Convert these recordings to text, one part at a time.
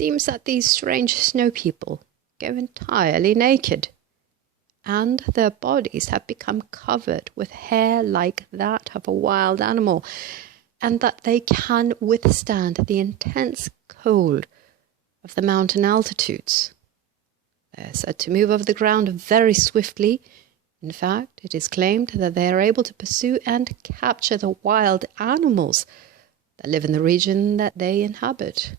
seems that these strange snow people go entirely naked, and their bodies have become covered with hair like that of a wild animal, and that they can withstand the intense cold of the mountain altitudes. They are said to move over the ground very swiftly. In fact, it is claimed that they are able to pursue and capture the wild animals that live in the region that they inhabit.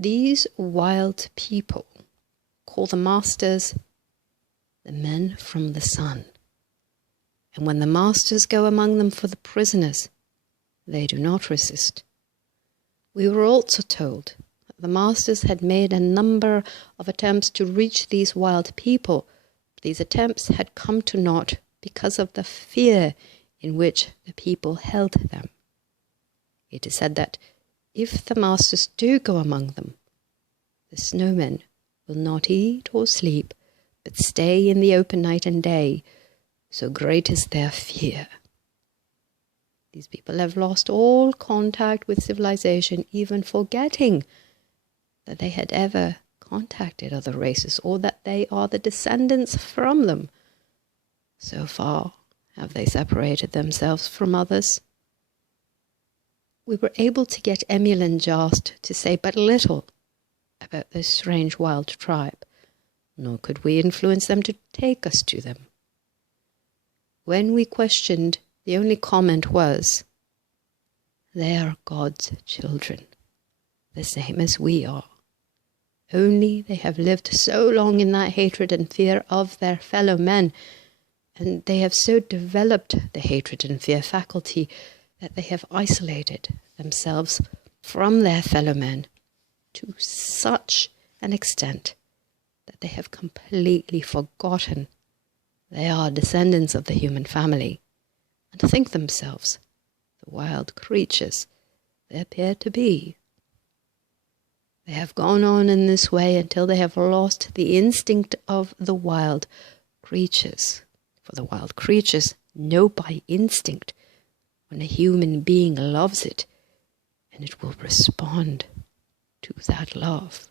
These wild people call the masters the men from the sun. And when the masters go among them for the prisoners, they do not resist. We were also told that the masters had made a number of attempts to reach these wild people. These attempts had come to naught because of the fear in which the people held them. It is said that if the masters do go among them, the snowmen will not eat or sleep, but stay in the open night and day, so great is their fear. These people have lost all contact with civilization, even forgetting that they had ever contacted other races or that they are the descendants from them. So far have they separated themselves from others. We were able to get Emil and Jost to say but little about this strange wild tribe, nor could we influence them to take us to them. When we questioned, the only comment was, "They are God's children, the same as we are. Only they have lived so long in that hatred and fear of their fellow men, and they have so developed the hatred and fear faculty that they have isolated themselves from their fellow men to such an extent that they have completely forgotten they are descendants of the human family, and think themselves the wild creatures they appear to be. They have gone on in this way until they have lost the instinct of the wild creatures, for the wild creatures know by instinct when a human being loves it, and it will respond to that love.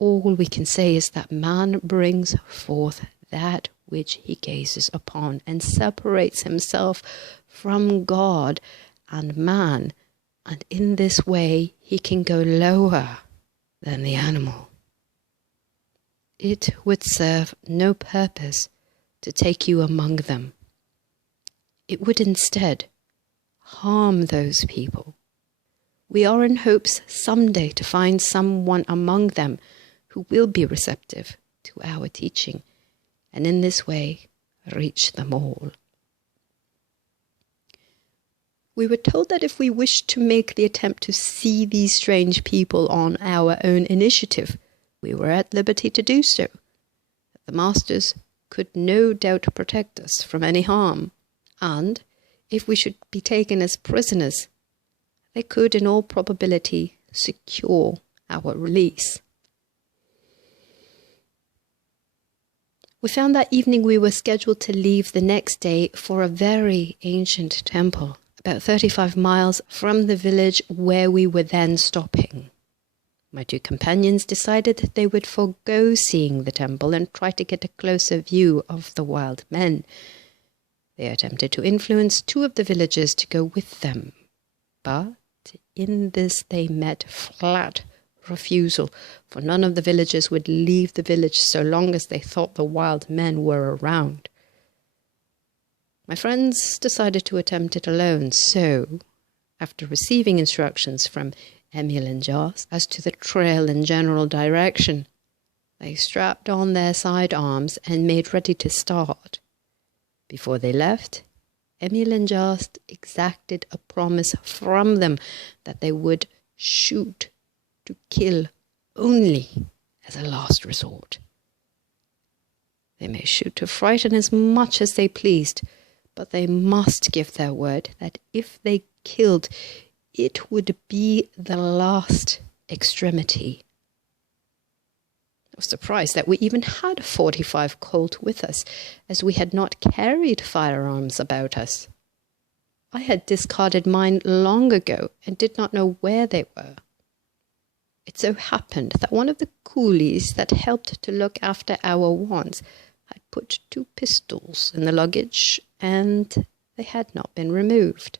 All we can say is that man brings forth that which he gazes upon and separates himself from God and man, and in this way he can go lower than the animal. It would serve no purpose to take you among them. It would instead harm those people. We are in hopes someday to find someone among them who will be receptive to our teaching, and in this way reach them all. We were told that if we wished to make the attempt to see these strange people on our own initiative, we were at liberty to do so. The masters could no doubt protect us from any harm, and if we should be taken as prisoners, they could in all probability secure our release. We found that evening we were scheduled to leave the next day for a very ancient temple, about 35 miles from the village where we were then stopping. My two companions decided that they would forego seeing the temple and try to get a closer view of the wild men. They attempted to influence two of the villagers to go with them, but in this they met flat refusal, for none of the villagers would leave the village so long as they thought the wild men were around. My friends decided to attempt it alone, so, after receiving instructions from Emil and Jost as to the trail and general direction, they strapped on their sidearms and made ready to start. Before they left, Emil and Jost exacted a promise from them that they would shoot to kill only as a last resort. They may shoot to frighten as much as they pleased, but they must give their word that if they killed, it would be the last extremity. I was surprised that we even had a .45 Colt with us, as we had not carried firearms about us. I had discarded mine long ago and did not know where they were. It so happened that one of the coolies that helped to look after our wants had put 2 pistols in the luggage, and they had not been removed.